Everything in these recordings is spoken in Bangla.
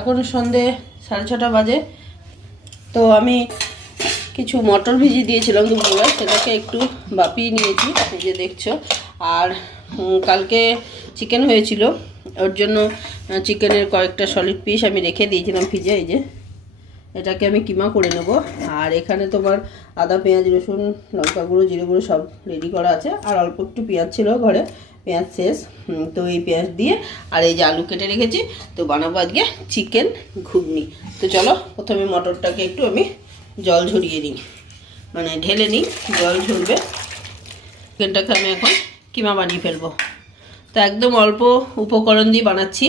এখন সন্ধে 6:30 বাজে। তো আমি কিছু মটর ভিজিয়ে দিয়েছিলাম দুপুরবেলা, সেটাকে একটু বাপিয়ে নিয়েছি, এই যে দেখছো। আর কালকে চিকেন হয়েছিল, ওর জন্য চিকেনের কয়েকটা সলিড পিস আমি রেখে দিয়েছিলাম ভিজে। এই যে এটাকে আমি কিমা করে নেব। আর এখানে তোমার আদা, পেঁয়াজ, রসুন, লঙ্কা গুঁড়ো, জিরে গুঁড়ো সব রেডি করা আছে। আর অল্প একটু পেঁয়াজ ছিল ঘরে, পেঁয়াজ শেষ। তো এই পেঁয়াজ দিয়ে আর এই যে আলু কেটে রেখেছি, তো বানাবো আজকে চিকেন ঘুগনি। তো চলো প্রথমে মটরটাকে একটু আমি জল ঝরিয়ে নিই, মানে ঢেলে নিই, জল ঝরবে। চিকেনটাকে আমি এখন কিমা বানিয়ে ফেলবো। তো একদম অল্প উপকরণ দিয়ে বানাচ্ছি।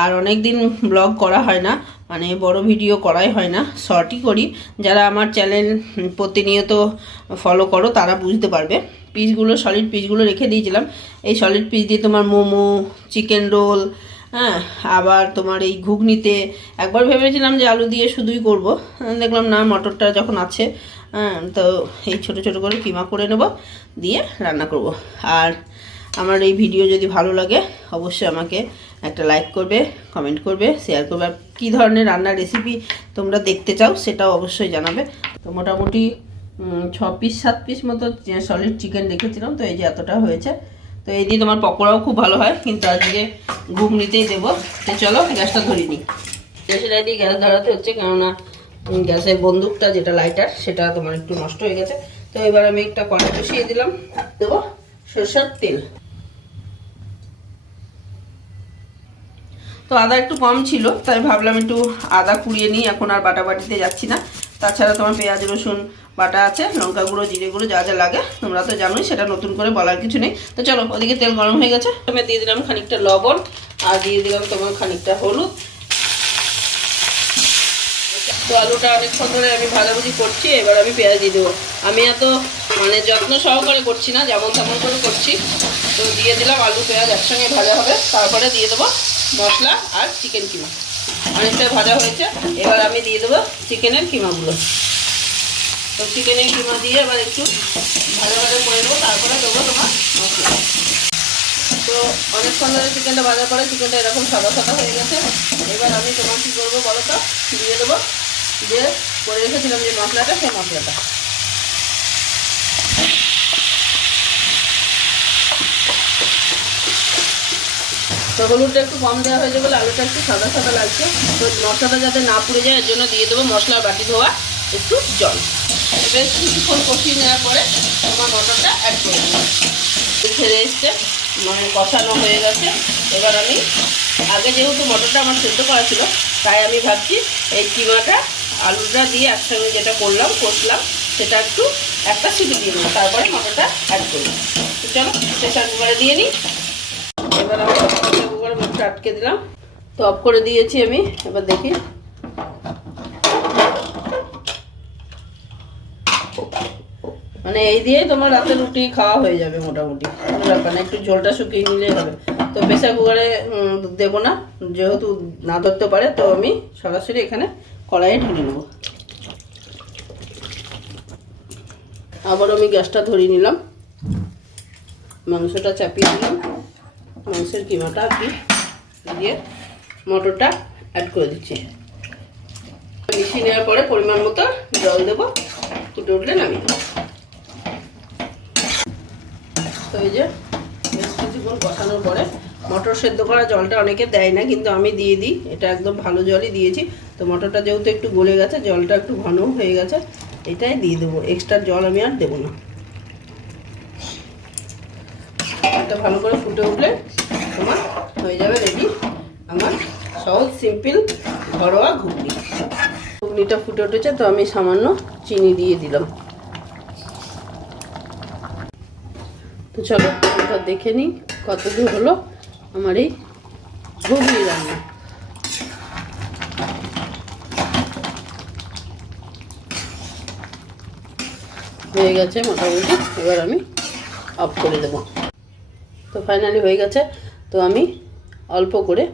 আর অনেক দিন ব্লগ করা হয় না, মানে বড় ভিডিও করাই হয় না, শর্টই করি। যারা আমার চ্যানেল প্রতিনিয়ত ফলো করো তারা বুঝতে পারবে। পিসগুলো, সলিড পিসগুলো রেখে দিয়েছিলাম। এই সলিড পিস দিয়ে তোমার মোমো, চিকেন রোল, হ্যাঁ, আবার তোমার এই ঘুগনিতে একবার ভেবেছিলাম যে আলু দিয়ে শুধুই করব, দেখলাম না, মটরটা যখন আছে, হ্যাঁ, তো এই ছোট ছোট করে কিমা করে নেব, দিয়ে রান্না করব। আর আমার এই ভিডিও যদি ভালো লাগে অবশ্যই আমাকে একটা লাইক করবে, কমেন্ট করবে, শেয়ার করবে। আর কী ধরনের রান্নার রেসিপি তোমরা দেখতে চাও সেটাও অবশ্যই জানাবে। তো মোটামুটি 6 পিস 7 পিস মতো সলিড চিকেন রেখেছিলাম, তো এই যে এতটা হয়েছে। তো এই দিয়ে তোমার পকোড়াও খুব ভালো হয়, কিন্তু আজকে ঘুগনিতেই দেবো। তো চলো গ্যাসটা ধরিয়ে নিই। গ্যাসের দিয়ে গ্যাস ধরাতে হচ্ছে, কেননা গ্যাসের বন্দুকটা যেটা লাইটার সেটা তোমার একটু নষ্ট হয়ে গেছে। তো এবার আমি একটা কড়াই বসিয়ে দিলাম, দেবো সরষের তেল। তো আদা একটু কম ছিল, তাই ভাবলাম একটু আদা কুড়িয়ে নিই। এখন আর বাটাবাটিতে যাচ্ছি না। তাছাড়া তোমার পেঁয়াজ রসুন বাটা আছে, লঙ্কা গুঁড়ো, জিরে গুঁড়ো, যা যা লাগে তোমরা তো জানোই, সেটা নতুন করে বলার কিছু নেই। তো চলো, ওদিকে তেল গরম হয়ে গেছে, আমি দিয়ে দিলাম খানিকটা লবণ, আর দিয়ে দিলাম তোমার খানিকটা হলুদ। তো আলুটা অনেকক্ষণ ধরে আমি ভাজাভুজি করছি, এবার আমি পেঁয়াজ দিয়ে দেবো। আমি এত মানে যত্ন সহকারে করছি না, যেমন তেমন করে করছি। তো দিয়ে দিলাম, আলু পেঁয়াজ একসঙ্গে ভাজা হবে, তারপরে দিয়ে দেবো মশলা আর চিকেন কিমা। অনেকটা ভাজা হয়েছে, এবার আমি দিয়ে দেবো চিকেনের কিমাগুলো। তো চিকেনের কিমা দিয়ে এবার একটু ভাজা ভাজা করে নেবো, তারপরে দেবো তোমার মশলা। তো অনেকক্ষণ ধরে চিকেনটা ভাজার পরে চিকেনটা এরকম সাদা সাদা হয়ে গেছে। এবার আমি তোমার কী করবো বলো তো, দিয়ে দেবো যে করে রেখেছিলাম যে মশলাটা, সেই মশলাটা। তো হলুদটা একটু কম দেওয়া হয়েছে বলে আলুটা একটু সাদা সাদা লাগছে। তো মশলাটা যাতে না পুড়ে যায় এর জন্য দিয়ে দেবো মশলার বাটি ধোয়া একটু জল। বেশ কিছুক্ষণ কষিয়ে নেওয়ার পরে তোমার মটরটা অ্যাড করে দেবো। ছেড়ে এসছে, মানে কষানো হয়ে গেছে। এবার আমি আগে যেহেতু মটরটা আমার সেদ্ধ করা ছিল, তাই আমি ভাবছি এই কিমাটা আলুটা দিয়ে একসঙ্গে যেটা করলাম, কষলাম, সেটা একটু একটা সিটি দিয়ে নেবো, তারপরে মটরটা অ্যাড করবো। তো চলো প্রেসার কুকারে দিয়ে নিই। এবার আমি প্রেসার কুকারে মুখটা আটকে দিলাম, তো অফ করে দিয়েছি আমি। এবার দেখি, মানে এই দিয়ে তোমার রাতে রুটি খাওয়া হয়ে যাবে মোটামুটি, কোনো ব্যাপার না, একটু ঝোলটা শুকিয়ে নিলেই হবে। তো প্রেসার কুকারে দেবো না, যেহেতু না ধরতে পারে, তো আমি সরাসরি এখানে কড়াইয়ে ঢেলে নেব। আবার আমি গ্যাসটা ধরিয়ে নিলাম, মাংসটা চাপিয়ে দিলাম, মাংসের কিমাটা আর কি দিয়ে মটরটা অ্যাড করে দিচ্ছি। মিশিয়ে নেওয়ার পরে পরিমাণ মতো জল দেবো, ফুটে উঠলে নামিয়ে দেবো। তো এই যে বেশ কিছুক্ষণ কষানোর পরে মটর সেদ্ধ করা জলটা অনেকে দেয় না, কিন্তু আমি দিয়ে দিই, এটা একদম ভালো জলই দিয়েছি। তো মটরটা যেহেতু একটু গলে গেছে, জলটা একটু ঘন হয়ে গেছে, এটাই দিয়ে দেবো, এক্সট্রা জল আমি আর দেবো না। এটা ভালো করে ফুটে উঠলে তোমার হয়ে যাবে রেডি আমার সহজ সিম্পল ঘরোয়া ঘুগনি। ঘুগনিটা ফুটে উঠেছে, তো আমি সামান্য চিনি দিয়ে দিলাম। তো চলো এবার দেখে নিই কত দূর হলো আমার এই ঘুগনি রান্না। হয়ে গেছে মোটামুটি, এবার আমি অফ করে দেবো। তো ফাইনালি হয়ে গেছে। তো আমি অল্প করে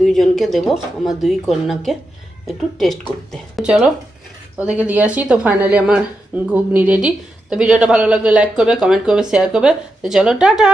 দুইজনকে দেব, আমার দুই কন্যাকে একটু টেস্ট করতে। চলো ওদেরকে দিয়ে আসি। তো ফাইনালি আমার ঘুগনি রেডি। তো ভিডিওটা ভালো লাগলে লাইক করবে, কমেন্ট করবে, শেয়ার করবে। তো চলো টাটা।